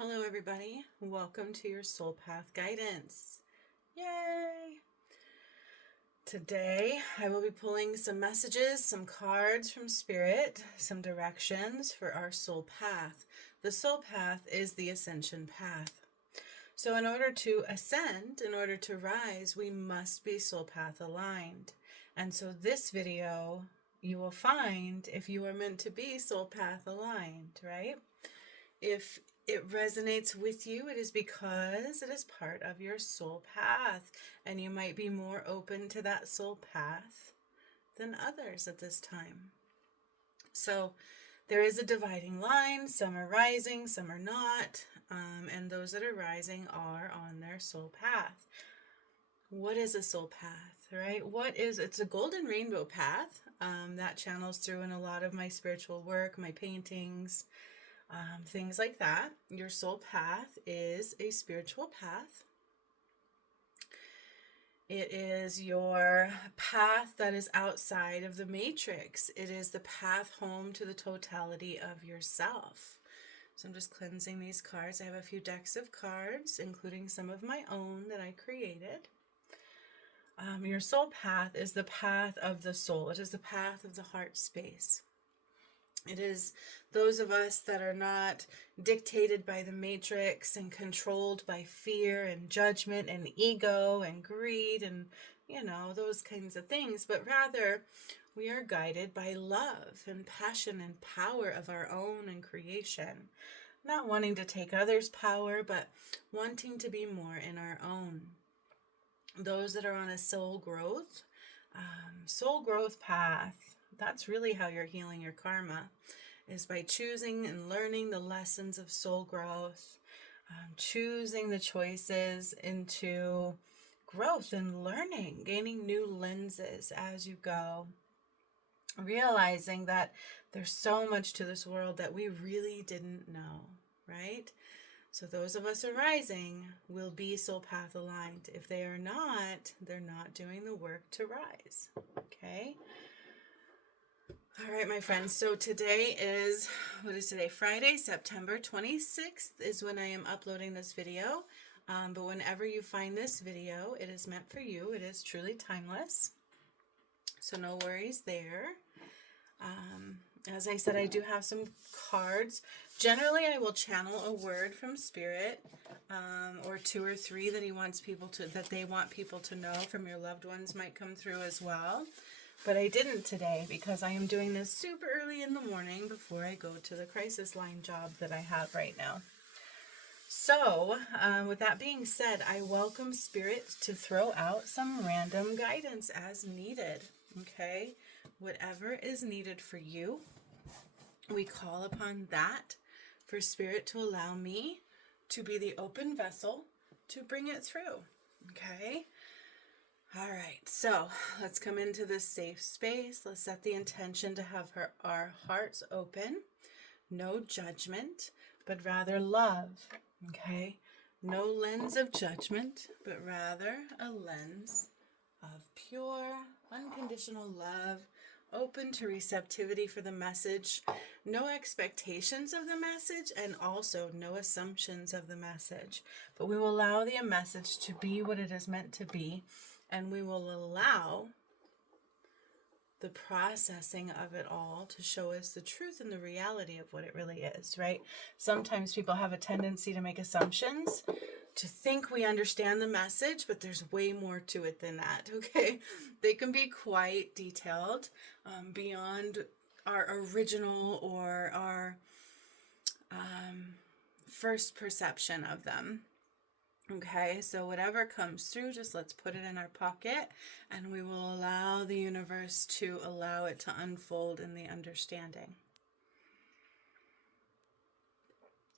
Hello, everybody. Welcome to your Soul Path Guidance. Yay! Today, I will be pulling some messages, some cards from Spirit, some directions for our soul path. The soul path is the ascension path. So in order to ascend, in order to rise, we must be soul path aligned. And so this video, you will find if you are meant to be soul path aligned, right? If it resonates with you, it is because it is part of your soul path, and you might be more open to that soul path than others at this time. So there is a dividing line. Some are rising, some are not, and those that are rising are on their soul path. What is a soul path, right? It's a golden rainbow path that channels through in a lot of my spiritual work, my paintings, things like that. Your soul path is a spiritual path. It is your path that is outside of the matrix. It is the path home to the totality of yourself. So I'm just cleansing these cards. I have a few decks of cards, including some of my own that I created. Your soul path is the path of the soul. It is the path of the heart space. It is those of us that are not dictated by the matrix and controlled by fear and judgment and ego and greed and, those kinds of things, but rather we are guided by love and passion and power of our own and creation. Not wanting to take others' power, but wanting to be more in our own. Those that are on a soul growth path, that's really how you're healing your karma, is by choosing and learning the lessons of soul growth, choosing the choices into growth and learning, gaining new lenses as you go, realizing that there's so much to this world that we really didn't know, right? So those of us arising will be soul path aligned. If they are not, they're not doing the work to rise, okay? All right, my friends, so today is, Friday, September 26th is when I am uploading this video. But whenever you find this video, it is meant for you. It is truly timeless. So no worries there. As I said, I do have some cards. Generally, I will channel a word from Spirit, or two or three that they want people to know from your loved ones might come through as well. But I didn't today because I am doing this super early in the morning before I go to the crisis line job that I have right now. So, with that being said, I welcome Spirit to throw out some random guidance as needed, okay? Whatever is needed for you, we call upon that for Spirit to allow me to be the open vessel to bring it through, okay? All right, so let's come into this safe space. Let's set the intention to have our hearts open. No judgment, but rather love, okay? No lens of judgment, but rather a lens of pure, unconditional love, open to receptivity for the message, no expectations of the message, and also no assumptions of the message. But we will allow the message to be what it is meant to be, and we will allow the processing of it all to show us the truth and the reality of what it really is, right? Sometimes people have a tendency to make assumptions, to think we understand the message, but there's way more to it than that, okay? They can be quite detailed, beyond our original or our first perception of them. Okay, so whatever comes through, just let's put it in our pocket, and we will allow the universe to allow it to unfold in the understanding.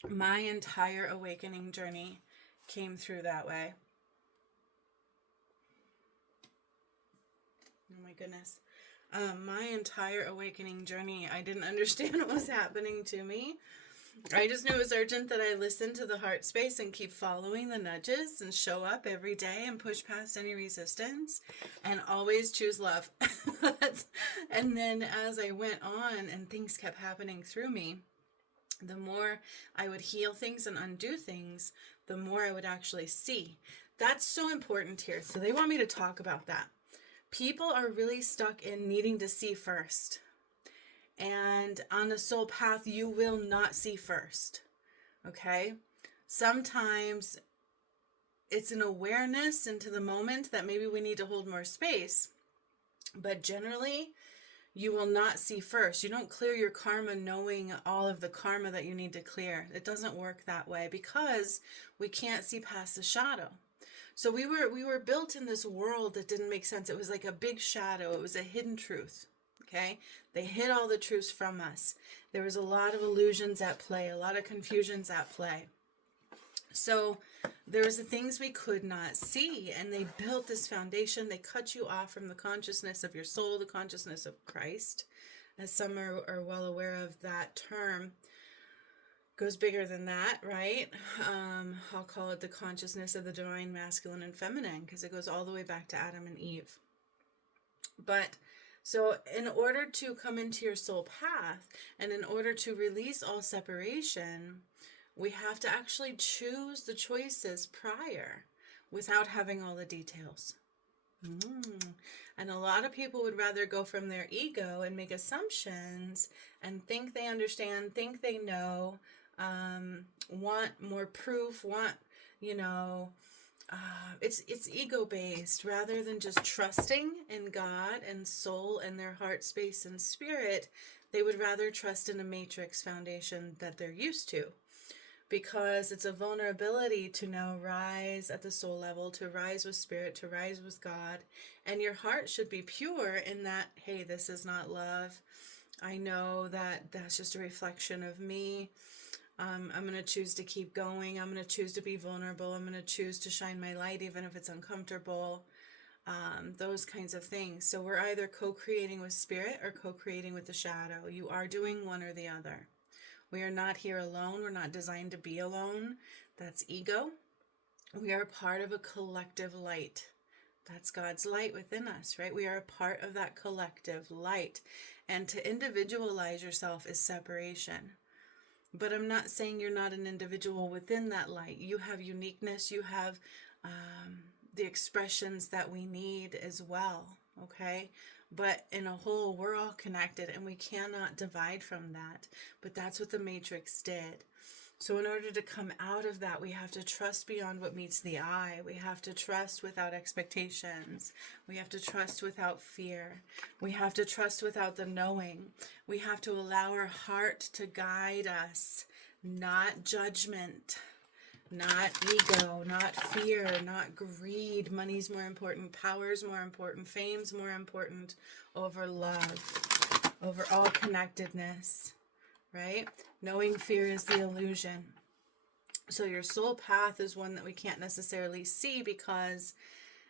My entire awakening journey came through that way. Oh my goodness. My entire awakening journey, I didn't understand what was happening to me. I just knew it was urgent that I listen to the heart space and keep following the nudges and show up every day and push past any resistance and always choose love. And then as I went on and things kept happening through me, The more I would heal things and undo things, the more I would actually see. That's so important here. So they want me to talk about that. People are really stuck in needing to see first. And on the soul path, you will not see first. Okay? Sometimes it's an awareness into the moment that maybe we need to hold more space. But generally, you will not see first. You don't clear your karma knowing all of the karma that you need to clear. It doesn't work that way because we can't see past the shadow. So we were built in this world that didn't make sense. It was like a big shadow. It was a hidden truth. Okay? They hid all the truths from us. There was a lot of illusions at play, a lot of confusions at play. So there was the things we could not see, and they built this foundation. They cut you off from the consciousness of your soul, the consciousness of Christ, as some are well aware of that term. Goes bigger than that, right? I'll call it the consciousness of the divine masculine and feminine, because it goes all the way back to Adam and Eve. But so in order to come into your soul path, and in order to release all separation, we have to actually choose the choices prior without having all the details. And a lot of people would rather go from their ego and make assumptions and think they understand, think they know, want more proof, want, it's ego-based rather than just trusting in God and soul and their heart space and spirit. They would rather trust in a matrix foundation that they're used to. Because it's a vulnerability to now rise at the soul level, to rise with spirit, to rise with God. And your heart should be pure in that, hey, this is not love. I know that that's just a reflection of me. I'm going to choose to keep going. I'm going to choose to be vulnerable. I'm going to choose to shine my light even if it's uncomfortable. Those kinds of things. So we're either co-creating with spirit or co-creating with the shadow. You are doing one or the other. We are not here alone. We're not designed to be alone. That's ego. We are part of a collective light. That's God's light within us, right? We are a part of that collective light. And to individualize yourself is separation. But I'm not saying you're not an individual within that light. You have uniqueness. You have the expressions that we need as well, okay? But in a whole, we're all connected and we cannot divide from that. But that's what the Matrix did. So in order to come out of that, we have to trust beyond what meets the eye. We have to trust without expectations. We have to trust without fear. We have to trust without the knowing. We have to allow our heart to guide us, not judgment. Not ego, not fear, not greed. Money's more important, power's more important, fame's more important over love, over all connectedness, right? Knowing fear is the illusion. So your soul path is one that we can't necessarily see because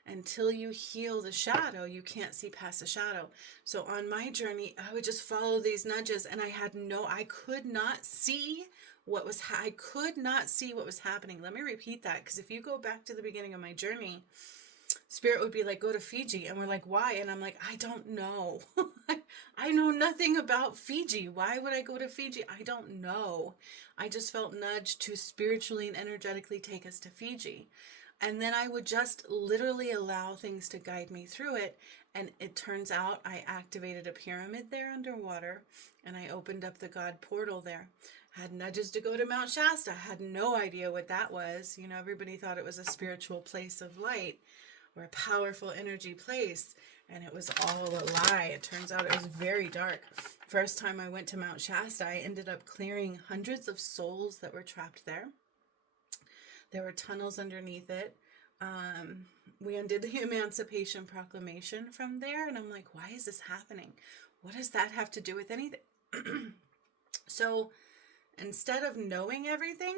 until you heal the shadow, you can't see past the shadow. So on my journey, I would just follow these nudges and I could not see I could not see what was happening. Let me repeat that, because if you go back to the beginning of my journey, Spirit would be like, go to Fiji. And we're like, why? And I'm like, I don't know. I know nothing about Fiji. Why would I go to Fiji? I don't know. I just felt nudged to spiritually and energetically take us to Fiji. And then I would just literally allow things to guide me through it. And it turns out I activated a pyramid there underwater, and I opened up the God portal there. Had nudges to go to Mount Shasta. Had no idea what that was. Everybody thought it was a spiritual place of light or a powerful energy place, and it was all a lie. It turns out it was very dark. First time I went to Mount Shasta, I ended up clearing hundreds of souls that were trapped there. There were tunnels underneath it. We undid the Emancipation Proclamation from there, and I'm like, why is this happening? What does that have to do with anything? So instead of knowing everything,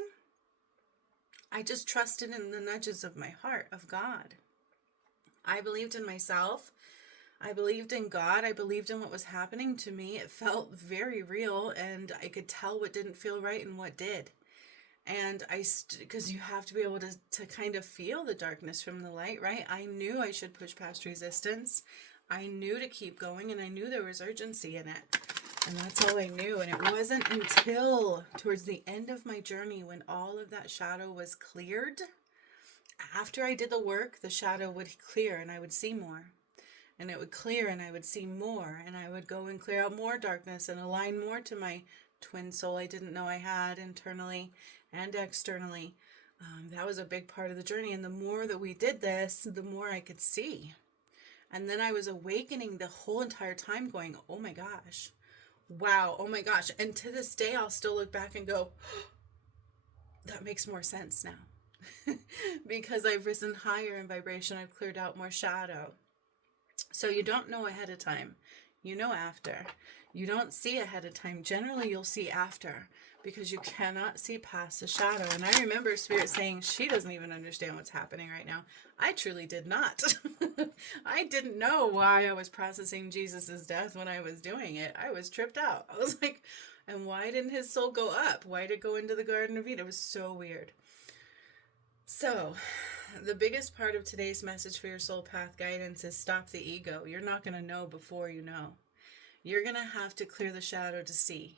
I just trusted in the nudges of my heart, of God. I believed in myself. I believed in God. I believed in what was happening to me. It felt very real, and I could tell what didn't feel right and what did. And because you have to be able to kind of feel the darkness from the light, right? I knew I should push past resistance. I knew to keep going, and I knew there was urgency in it. And that's all I knew. And it wasn't until towards the end of my journey, when all of that shadow was cleared, after I did the work, the shadow would clear and I would see more. And it would clear and I would see more. And I would go and clear out more darkness and align more to my twin soul I didn't know I had, internally and externally. That was a big part of the journey. And the more that we did this, the more I could see. And then I was awakening the whole entire time, going, oh my gosh, wow, oh my gosh. And to this day, I'll still look back and go, that makes more sense now. Because I've risen higher in vibration, I've cleared out more shadow. So you don't know ahead of time, you know after. You don't see ahead of time. Generally, you'll see after, because you cannot see past the shadow. And I remember Spirit saying, she doesn't even understand what's happening right now. I truly did not. I didn't know why I was processing Jesus's death when I was doing it. I was tripped out. I was like, and why didn't his soul go up? Why did it go into the Garden of Eden? It was so weird. So, the biggest part of today's message for your soul path guidance is stop the ego. You're not going to know before you know. You're going to have to clear the shadow to see.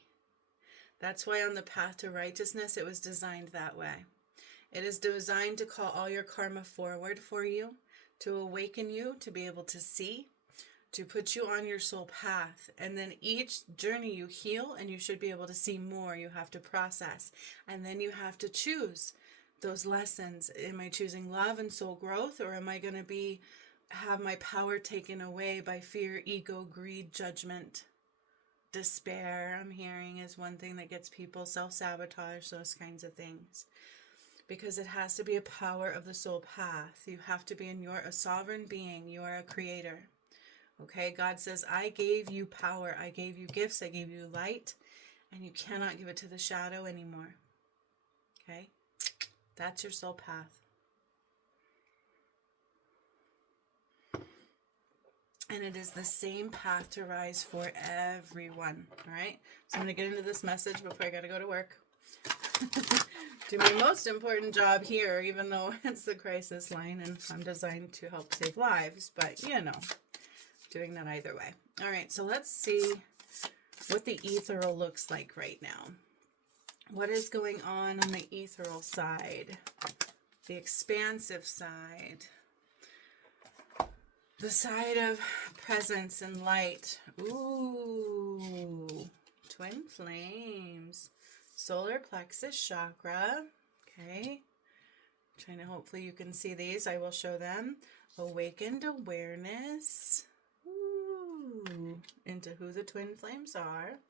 That's why on the path to righteousness, it was designed that way. It is designed to call all your karma forward for you, to awaken you, to be able to see, to put you on your soul path. And then each journey you heal, and you should be able to see more. You have to process. And then you have to choose those lessons. Am I choosing love and soul growth, or am I going to have my power taken away by fear, ego, greed, judgment, despair? I'm hearing is one thing that gets people, self-sabotage, those kinds of things. Because it has to be a power of the soul path. You have to be a sovereign being. You are a creator. Okay, God says, I gave you power. I gave you gifts. I gave you light. And you cannot give it to the shadow anymore. Okay, that's your soul path. And it is the same path to rise for everyone. All right, so I'm going to get into this message before I got to go to work. Do my most important job here, even though it's the crisis line and I'm designed to help save lives, but you know, doing that either way. All right, so let's see what the ethereal looks like right now. What is going on the ethereal side, the expansive side, the side of presence and light? Ooh, twin flames. Solar plexus chakra. Okay. Trying to, hopefully you can see these. I will show them. Awakened awareness. Ooh. Into who the twin flames are.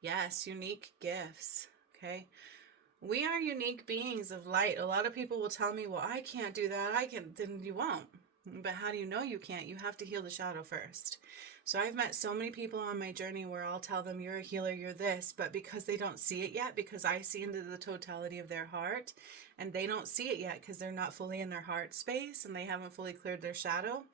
Yes, unique gifts. Okay. We are unique beings of light. A lot of people will tell me, well, I can't do that. I can. Then you won't. But how do you know you can't? You have to heal the shadow first. So I've met so many people on my journey where I'll tell them, you're a healer, you're this, but because they don't see it yet, because I see into the totality of their heart, and they don't see it yet because they're not fully in their heart space and they haven't fully cleared their shadow,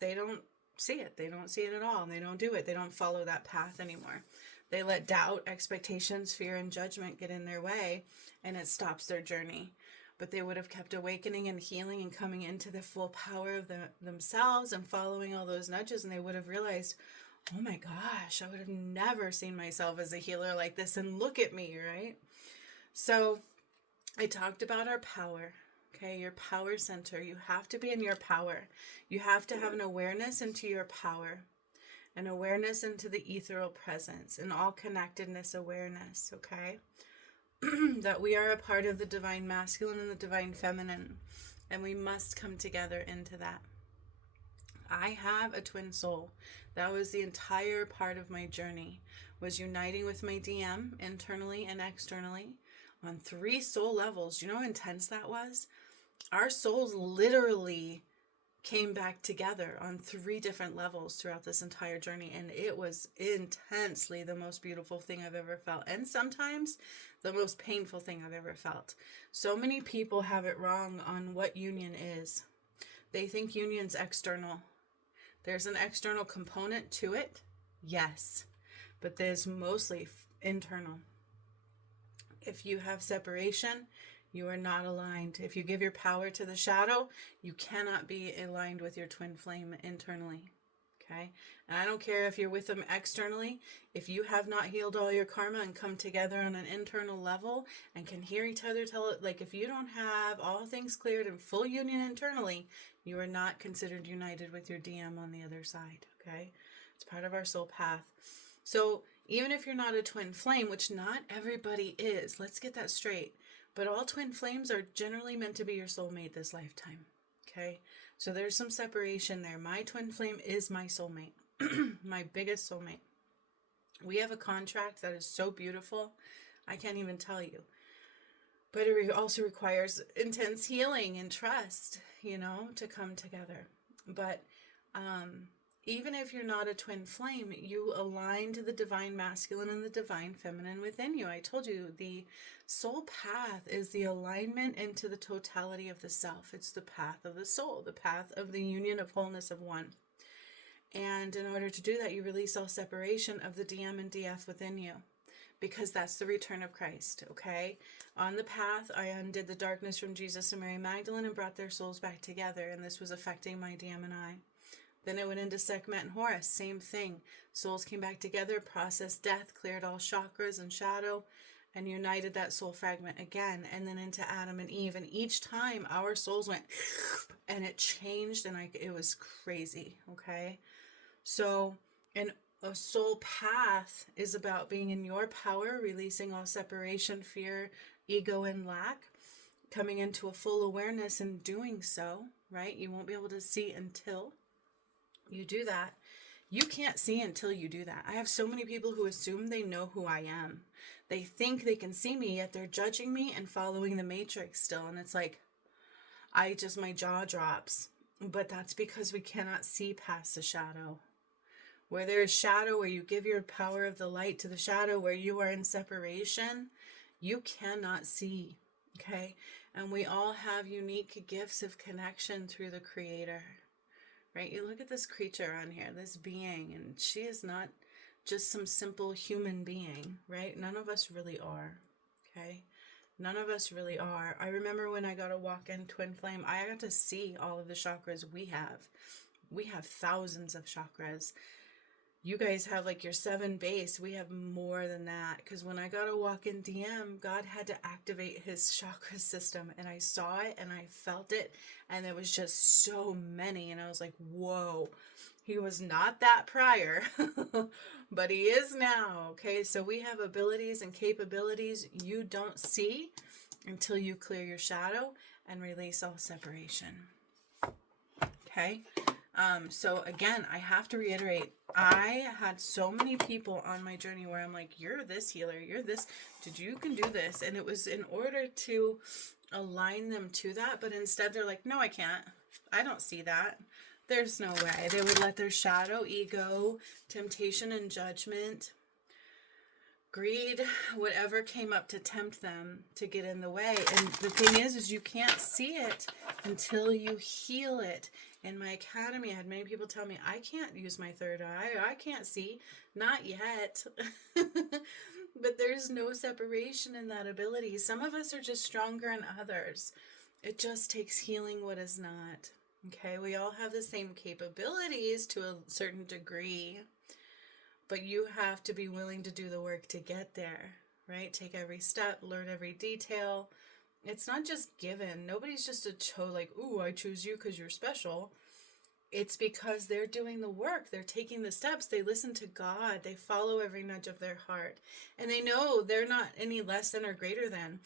they don't see it. They don't see it at all, and they don't do it. They don't follow that path anymore. They let doubt, expectations, fear, and judgment get in their way, and it stops their journey. But they would have kept awakening and healing and coming into the full power of themselves and following all those nudges, and they would have realized, oh my gosh, I would have never seen myself as a healer like this, and look at me, right? So I talked about our power, okay, your power center. You have to be in your power. You have to have an awareness into your power, an awareness into the ethereal presence, and all connectedness awareness, okay? That we are a part of the divine masculine and the divine feminine, and we must come together into that. I have a twin soul. That was the entire part of my journey, was uniting with my DM internally and externally on 3 soul levels. Do you know how intense that was? Our souls literally came back together on 3 different levels throughout this entire journey, and it was intensely the most beautiful thing I've ever felt, and sometimes the most painful thing I've ever felt. So many people have it wrong on what union is. They think union's external. There's an external component to it, yes, but there's mostly internal. If you have separation, you are not aligned. If you give your power to the shadow, you cannot be aligned with your twin flame internally. Okay. And I don't care if you're with them externally. If you have not healed all your karma and come together on an internal level and can hear each other tell it, like if you don't have all things cleared and full union internally, you are not considered united with your DM on the other side. Okay. It's part of our soul path. So even if you're not a twin flame, which not everybody is, let's get that straight. But all twin flames are generally meant to be your soulmate this lifetime. Okay. So there's some separation there. My twin flame is my soulmate, my biggest soulmate. We have a contract that is so beautiful, I can't even tell you. But it also requires intense healing and trust, to come together. But even if you're not a twin flame, you align to the divine masculine and the divine feminine within you. I told you the soul path is the alignment into the totality of the self. It's the path of the soul, the path of the union of wholeness of one. And in order to do that, you release all separation of the DM and DF within you, because that's the return of Christ, okay? On the path, I undid the darkness from Jesus and Mary Magdalene and brought their souls back together, and this was affecting my DM and I. Then it went into Sekhmet and Horus, same thing. Souls came back together, processed death, cleared all chakras and shadow, and united that soul fragment again. And then into Adam and Eve. And each time our souls went, and it changed, and it was crazy, okay? So, a soul path is about being in your power, releasing all separation, fear, ego, and lack, coming into a full awareness and doing so, right? You won't be able to see until you do that. You can't see until you do that. I have so many people who assume they know who I am. They think they can see me, yet they're judging me and following the matrix still. And it's like, my jaw drops. But that's because we cannot see past the shadow. Where there is shadow, where you give your power of the light to the shadow, where you are in separation, you cannot see, okay? And we all have unique gifts of connection through the Creator, right? You look at this creature on here, this being, and she is not just some simple human being, right? None of us really are, okay? None of us really are. I remember when I got a walk-in twin flame, I got to see all of the chakras we have. We have thousands of chakras. You guys have like your 7 base. We have more than that. Because when I got a walk-in DM, God had to activate his chakra system. And I saw it and I felt it. And there was just so many. And I was like, whoa. He was not that prior. But he is now. Okay, so we have abilities and capabilities you don't see until you clear your shadow and release all separation. Okay. So again, I have to reiterate, I had so many people on my journey where I'm like, you're this healer, you're this, you can do this. And it was in order to align them to that. But instead they're like, no, I can't. I don't see that. There's no way. They would let their shadow, ego, temptation, and judgment, greed, whatever came up to tempt them to get in the way. And the thing is you can't see it until you heal it. In my academy, I had many people tell me, I can't use my third eye. I can't see. Not yet. But there's no separation in that ability. Some of us are just stronger than others. It just takes healing what is not. Okay, we all have the same capabilities to a certain degree. But you have to be willing to do the work to get there, right? Take every step, learn every detail. It's not just given. Nobody's just like, ooh, I choose you because you're special. It's because they're doing the work. They're taking the steps. They listen to God. They follow every nudge of their heart. And they know they're not any less than or greater than.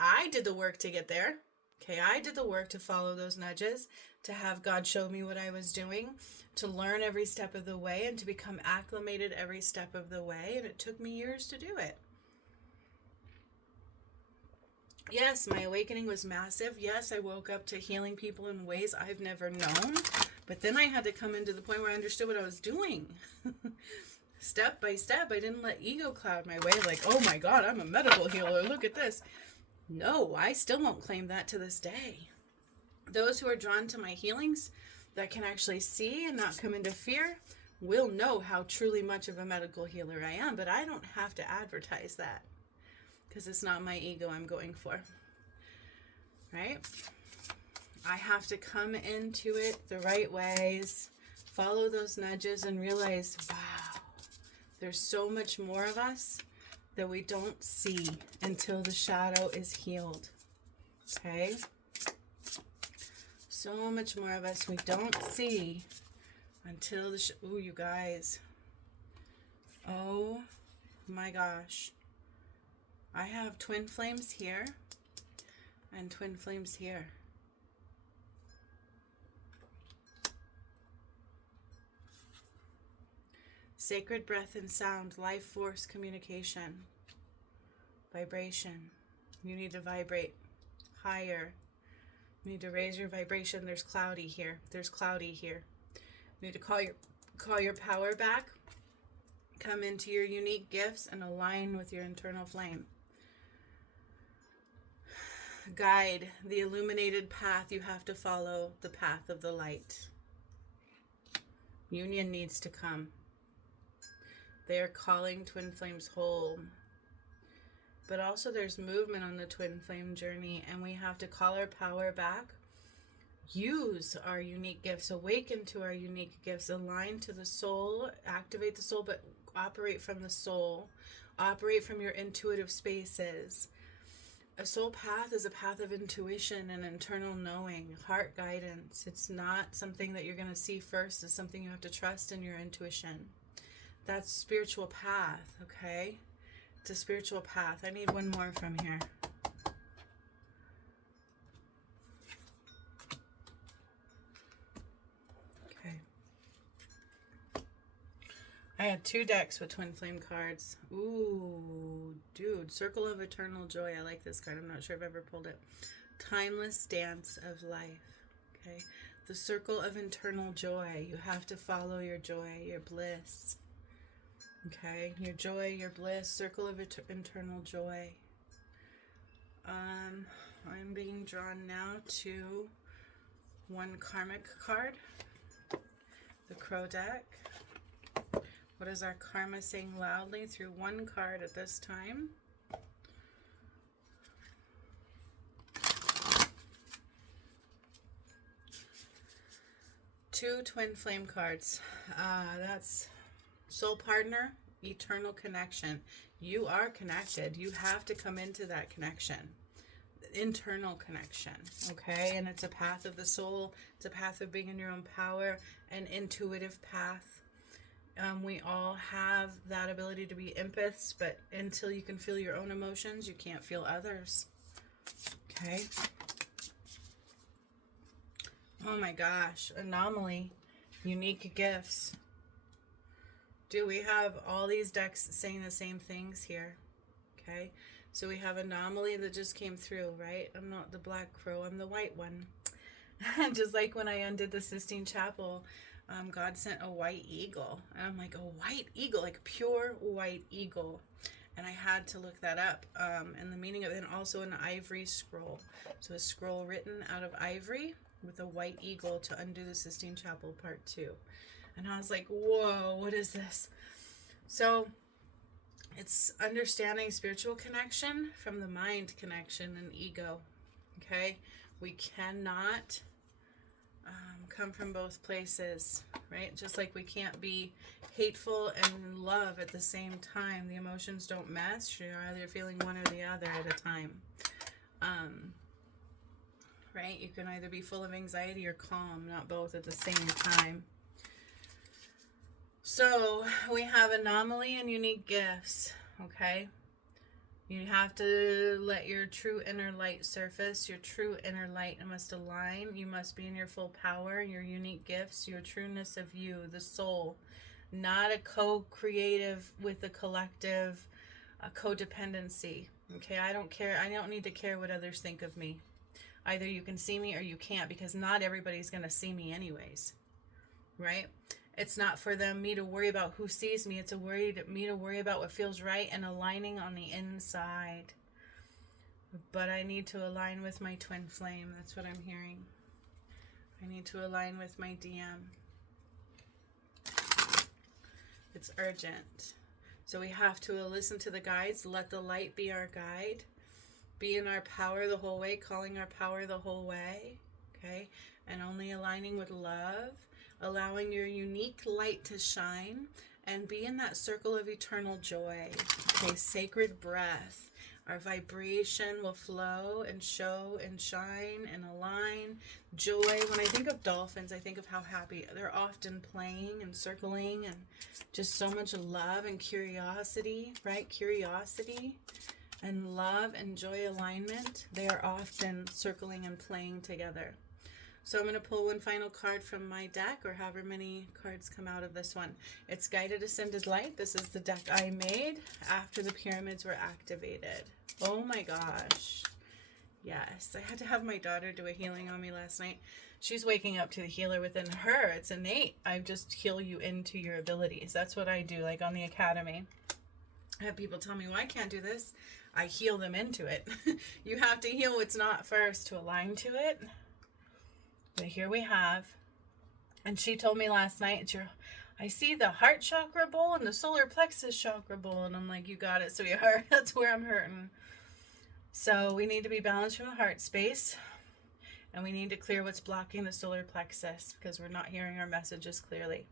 I did the work to get there. Okay, I did the work to follow those nudges, to have God show me what I was doing, to learn every step of the way, and to become acclimated every step of the way. And it took me years to do it. Yes, my awakening was massive. Yes, I woke up to healing people in ways I've never known. But then I had to come into the point where I understood what I was doing. Step by step, I didn't let ego cloud my way. Like, oh my God, I'm a medical healer. Look at this. No, I still won't claim that to this day. Those who are drawn to my healings that can actually see and not come into fear will know how truly much of a medical healer I am. But I don't have to advertise that. Because it's not my ego I'm going for, right? I have to come into it the right ways, Follow those nudges and realize, wow, there's so much more of us that we don't see until the shadow is healed. Okay? So much more of us we don't see until the ooh, you guys. Oh my gosh. I have twin flames here and twin flames here. Sacred breath and sound, life force communication, vibration. You need to vibrate higher. You need to raise your vibration. There's cloudy here. There's cloudy here. You need to call your power back. Come into your unique gifts and align with your internal flame. Guide the illuminated path. You have to follow the path of the light. Union needs to come. They are calling twin flames home. But also there's movement on the twin flame journey, and we have to call our power back. Use our unique gifts. Awaken to our unique gifts. Align to the soul. Activate the soul, but operate from the soul. Operate from your intuitive spaces. A soul path is a path of intuition and internal knowing, heart guidance. It's not something that you're going to see first. It's something you have to trust in your intuition. That's spiritual path, okay? It's a spiritual path. I need one more from here. Okay. I had 2 decks with twin flame cards. Ooh, dude. Circle of Eternal Joy. I like this card. I'm not sure if I've ever pulled it. Timeless Dance of Life. Okay. The Circle of Eternal Joy. You have to follow your joy, your bliss. Okay, your joy, your bliss, circle of eternal joy. I'm being drawn now to one karmic card, the Crow deck. What is our karma saying loudly through one card at this time? Two twin flame cards. That's soul partner, eternal connection. You are connected. You have to come into that connection. Internal connection. Okay? And it's a path of the soul. It's a path of being in your own power. An intuitive path. We all have that ability to be empaths, but until you can feel your own emotions, you can't feel others. Okay? Oh my gosh. Anomaly. Unique gifts. Do we have all these decks saying the same things here? Okay, so we have Anomaly that just came through, right? I'm not the black crow, I'm the white one. Just like when I undid the Sistine Chapel, God sent a white eagle. And I'm like, a white eagle, like pure white eagle. And I had to look that up, and the meaning of it, and also an ivory scroll. So a scroll written out of ivory with a white eagle to undo the Sistine Chapel Part 2. And I was like, whoa, what is this? So it's understanding spiritual connection from the mind connection and ego. Okay? We cannot come from both places, right? Just like we can't be hateful and in love at the same time. The emotions don't mesh. You're either feeling one or the other at a time. Right? You can either be full of anxiety or calm, not both at the same time. So we have anomaly and unique gifts, okay? You have to let your true inner light surface. Your true inner light must align. You must be in your full power, your unique gifts, your trueness of you, the soul. Not a co-creative with the collective, a codependency, okay? I don't care. I don't need to care what others think of me. Either you can see me or you can't, because not everybody's going to see me anyways, right? It's not for me to worry about who sees me. It's me to worry about what feels right and aligning on the inside. But I need to align with my twin flame. That's what I'm hearing. I need to align with my DM. It's urgent. So we have to listen to the guides. Let the light be our guide. Be in our power the whole way. Calling our power the whole way. Okay? And only aligning with love. allowing your unique light to shine and be in that circle of eternal joy. Okay, sacred breath. Our vibration will flow and show and shine and align. Joy. When I think of dolphins, I think of how happy they're often playing and circling, and just so much love and curiosity, right? Curiosity and love and joy alignment. They are often circling and playing together. So I'm going to pull one final card from my deck, or however many cards come out of this one. It's Guided Ascended Light. This is the deck I made after the pyramids were activated. Oh my gosh. Yes, I had to have my daughter do a healing on me last night. She's waking up to the healer within her. It's innate. I just heal you into your abilities. That's what I do, like on the academy. I have people tell me, well, I can't do this. I heal them into it. You have to heal what's not first to align to it. But here we have, and she told me last night, I see the heart chakra bowl and the solar plexus chakra bowl, and I'm like, you got it, sweetheart. That's where I'm hurting. So we need to be balanced from the heart space, and we need to clear what's blocking the solar plexus because we're not hearing our messages clearly.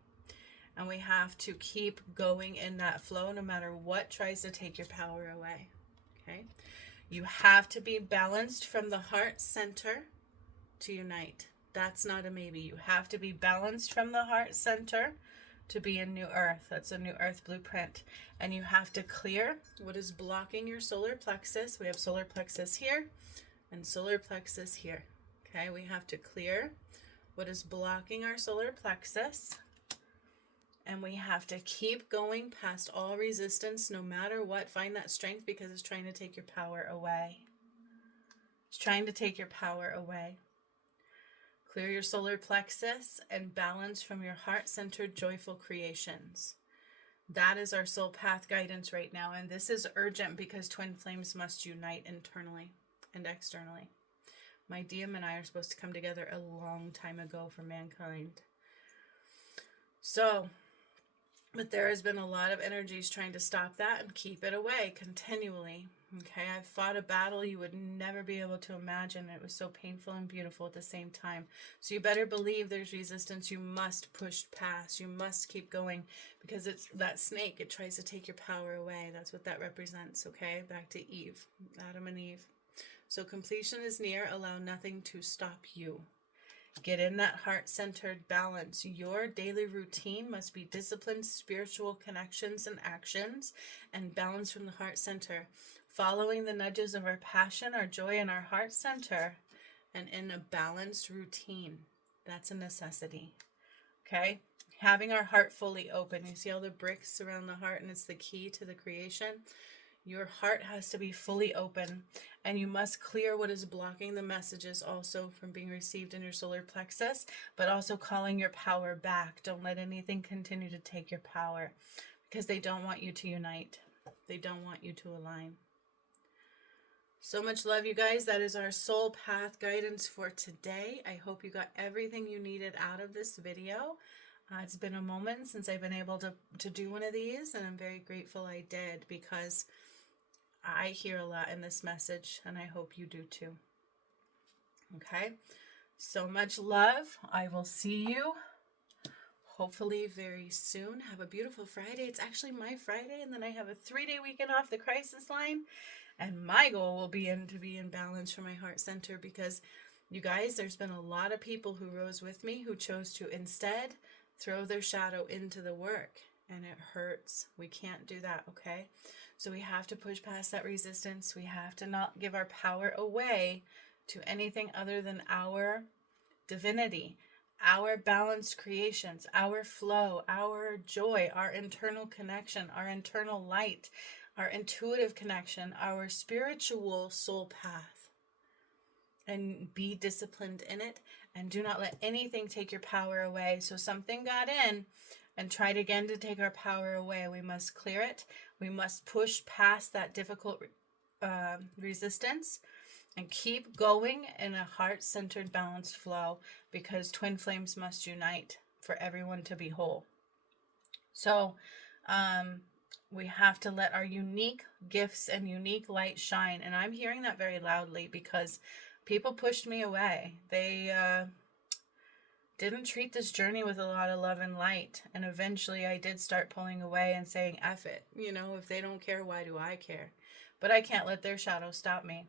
And we have to keep going in that flow no matter what tries to take your power away. Okay? You have to be balanced from the heart center to unite. That's not a maybe. You have to be balanced from the heart center to be in New Earth. That's a New Earth blueprint. And you have to clear what is blocking your solar plexus. We have solar plexus here and solar plexus here. Okay, we have to clear what is blocking our solar plexus. And we have to keep going past all resistance no matter what. Find that strength because it's trying to take your power away. It's trying to take your power away. Clear your solar plexus and balance from your heart-centered joyful creations. That is our soul path guidance right now. And this is urgent because twin flames must unite internally and externally. My DM and I are supposed to come together a long time ago for mankind. So, but there has been a lot of energies trying to stop that and keep it away continually. Okay, I've fought a battle you would never be able to imagine. It was so painful and beautiful at the same time. So you better believe there's resistance you must push past. You must keep going because it's that snake. It tries to take your power away. That's what that represents, okay? Back to Eve, Adam and Eve. So completion is near. Allow nothing to stop you. Get in that heart-centered balance. Your daily routine must be disciplined spiritual connections and actions and balance from the heart center. Following the nudges of our passion, our joy, and our heart center, and in a balanced routine. That's a necessity. Okay? Having our heart fully open. You see all the bricks around the heart, and it's the key to the creation. Your heart has to be fully open, and you must clear what is blocking the messages also from being received in your solar plexus, but also calling your power back. Don't let anything continue to take your power because they don't want you to unite. They don't want you to align. So much love, you guys. That is our soul path guidance for today. I hope you got everything you needed out of this video. It's been a moment since I've been able to do one of these, and I'm very grateful I did because I hear a lot in this message, and I hope you do too. Okay? So much love. I will see you hopefully very soon. Have a beautiful Friday. It's actually my Friday, and then I have a 3-day weekend off the crisis line. And my goal will be to be in balance for my heart center because, you guys, there's been a lot of people who rose with me who chose to instead throw their shadow into the work. And it hurts. We can't do that, okay? So we have to push past that resistance. We have to not give our power away to anything other than our divinity, our balanced creations, our flow, our joy, our internal connection, our internal light, our intuitive connection, our spiritual soul path. And be disciplined in it. And do not let anything take your power away. So something got in and tried again to take our power away. We must clear it. We must push past that difficult resistance and keep going in a heart-centered, balanced flow because twin flames must unite for everyone to be whole. So we have to let our unique gifts and unique light shine. And I'm hearing that very loudly because people pushed me away. didn't treat this journey with a lot of love and light. And eventually I did start pulling away and saying, F it. If they don't care, why do I care? But I can't let their shadow stop me.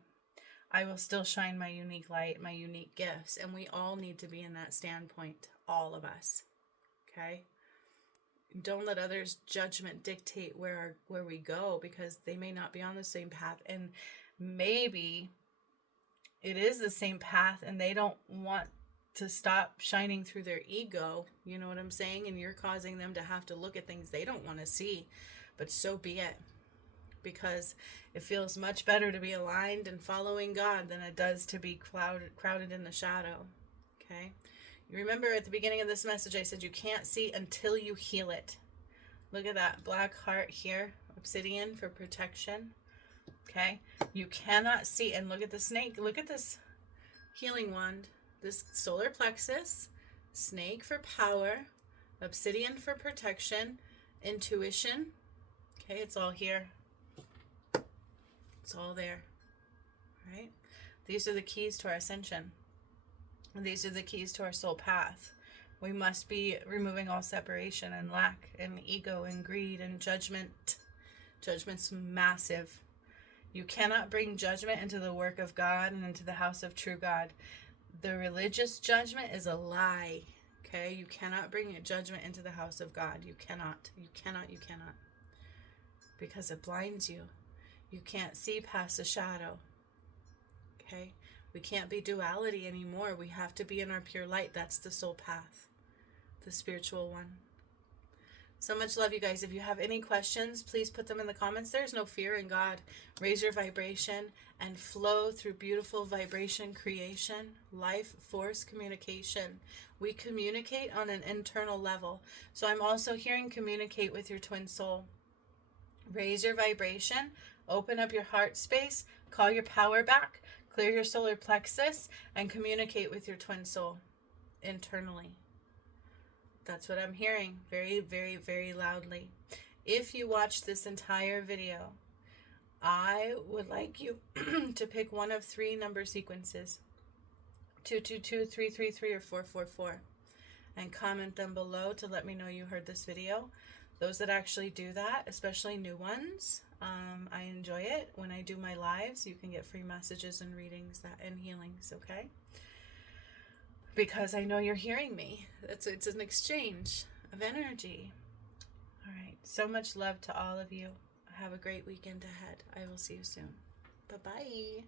I will still shine my unique light, my unique gifts. And we all need to be in that standpoint. All of us. Okay? Don't let others' judgment dictate where we go, because they may not be on the same path. And maybe it is the same path and they don't want to stop shining through their ego. You know what I'm saying? And you're causing them to have to look at things they don't want to see. But so be it. Because it feels much better to be aligned and following God than it does to be crowded in the shadow. Okay? You remember at the beginning of this message, I said you can't see until you heal it. Look at that black heart here. Obsidian for protection. Okay? You cannot see. And look at the snake. Look at this healing wand. This solar plexus. Snake for power. Obsidian for protection. Intuition. Okay? It's all here. It's all there. Right? These are the keys to our ascension. And these are the keys to our soul path. We must be removing all separation and lack and ego and greed and judgment. Judgment's massive. You cannot bring judgment into the work of God and into the house of true God. The religious judgment is a lie. Okay? You cannot bring judgment into the house of God. You cannot. You cannot. You cannot. Because it blinds you. You can't see past the shadow. Okay? We can't be duality anymore. We have to be in our pure light. That's the soul path. The spiritual one. So much love, you guys. If you have any questions, please put them in the comments. There's no fear in God. Raise your vibration and flow through beautiful vibration creation, life, force, communication. We communicate on an internal level. So I'm also hearing communicate with your twin soul. Raise your vibration. Open up your heart space. Call your power back. Clear your solar plexus and communicate with your twin soul internally. That's what I'm hearing very, very, very loudly. If you watch this entire video, I would like you to pick one of 3 number sequences, 222, 333, or 444, and comment them below to let me know you heard this video. Those that actually do that, especially new ones, I enjoy it. When I do my lives, you can get free messages and readings and healings, okay? Because I know you're hearing me. It's an exchange of energy. All right. So much love to all of you. Have a great weekend ahead. I will see you soon. Bye-bye.